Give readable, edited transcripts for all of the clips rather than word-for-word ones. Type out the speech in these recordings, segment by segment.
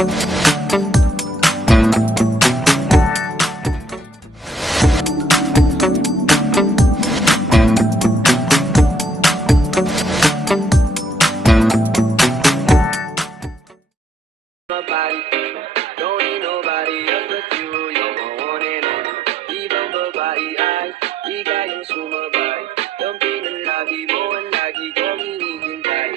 Nobody, don't need nobody else but you. You're my one and only. Ibang babae ay di kayang sumabay. Dampi ng labi mo ang lagi kong hinihintay.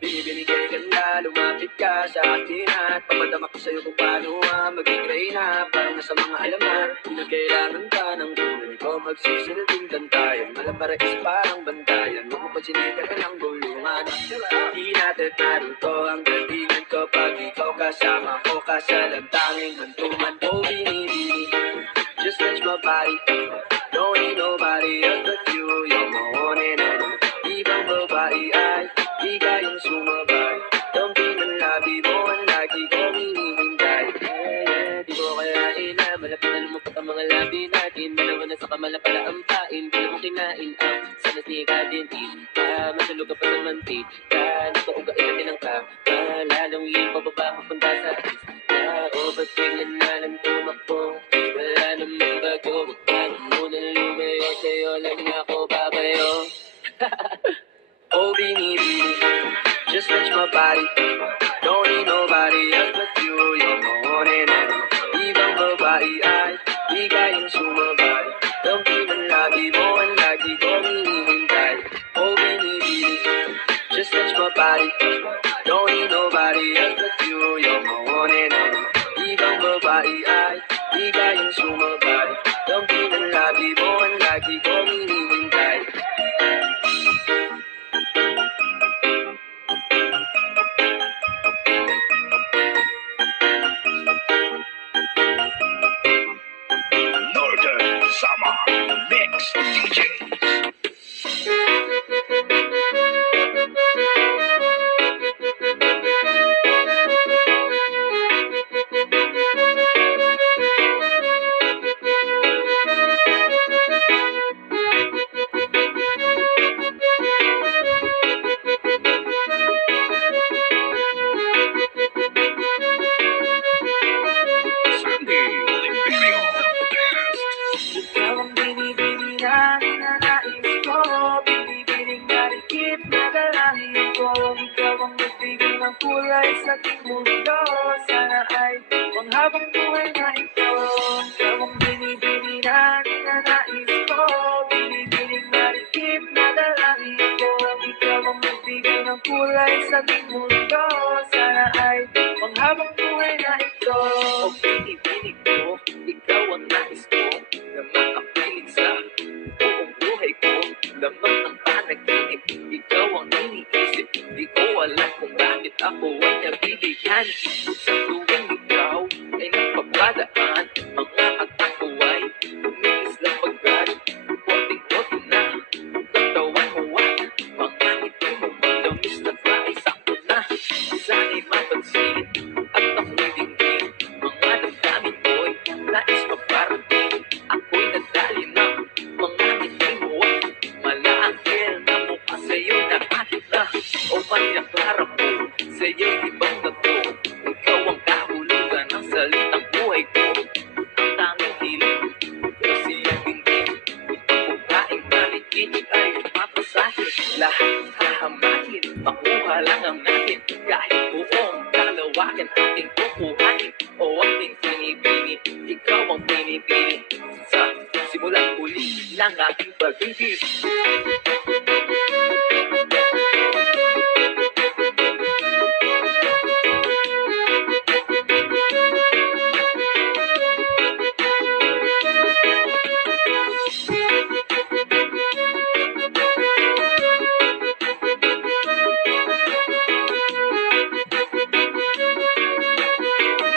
Binibinigay ka na, lumapit ka sa akin at papadama ko sa'yo kung paano maging reyna. Parang nasa mga alaman, na kailangan ka ng tulad ko. Magsisilbing kantayan, malaparais parang bantayan. Huwag mo pansinin ka na ng gulungan. Di natin naruto ang galingan ko pag ikaw kasama ko. Kasalang tanging hantuman o binibini. Just touch my body, don't need nobody else but you. You're my one and only. Ibang babae ay di kayang sumabay. Dampi ng labi mo ang lagi kong hinihintay. Di mo kayain na malapit na lumapot ang mga labi natin. Dalawa na sa kamala pala ang pain. Di mo kinain ang sana sika din. Masulog ka pa sa mantika. Napaugain natin ang lalong yung pababa papunta sa atis. O ba't biglan na lang tumakbo? Wala namang bago. Huwag ka na muna lumayo. Sa'yo lang ako babayo. Oh, binibini, just touch my body. Don't need nobody else but you. You're my one and only. Ibang babae ay di kayang sumabay. Dampi ng labi mo ang lagi kong hinihintay. Oh, binibini, just touch my body. Don't need nobody else but you. You're my one and only. Ibang babae ay di kayang sumabay. Dampi ng labi mo ang lagi kong hinihintay. Northern Summer Mix DJs. Sandy Oliverio, the best. Ikaw ang binibini na ninanais ko. Binibining marikit na dalangin ko. Ikaw ang nagbigay ng kulay sa aking mundo. Sana ay panghabang buhay na ito. Ikaw ang binibini na ninanais ko. Binibining marikit na dalangin ko. Ikaw ang nagbigay ng kulay sa aking mundo. Sana ay panghabang buhay na ito. O binibining ko, ikaw ang nais ko. Na makapiling sa buong buhay ko. Lamang ng panaginip, ikaw ang iniisip. Di ko alam kung bakit ako ay nabibigyan. Sa tuwing ikaw ay napapadaan, mga mata ko ay umikis na pagkat konting-konti na katawan mo ay mga ngiti mo matamis na fry. Sakto na, sana'y mapansin at ako'y dinggin. Mga damdamin ko'y nais maparating. Ako'y nadali ng mga ngiti mo at malaangkil na mukha sa'yo na kahit na o manilaklaro ko sa'yo'y ibang tato. Ikaw ang kahulugan ng salitang buhay ko. Ang tanging hiling kasi yung dinggin. Ang pagkaing malikit ay mapasahin. Lahat hahamakin, makuha lang ang natin. Kahit buong kalawakan ating kukuhanin o ating pinipili. Ikaw ang pinipili sa simulang huli ng aking pag-ibig.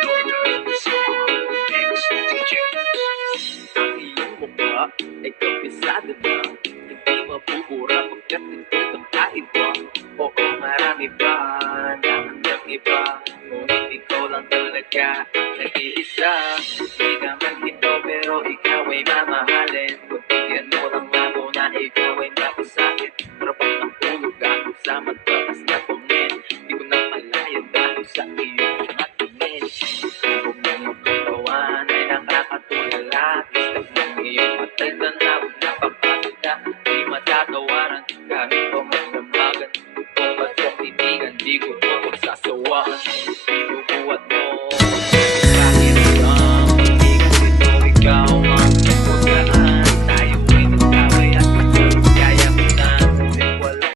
Northern Summer Mix DJs. Ang iyong mukha ay kabisado na. Hindi mabubura pagkat ito'y kakaiba. Oo, marami pa naman iba. Ngunit ikaw lang talaga ang nag-iisa. Di naman ito pero ikaw ay mamahalin.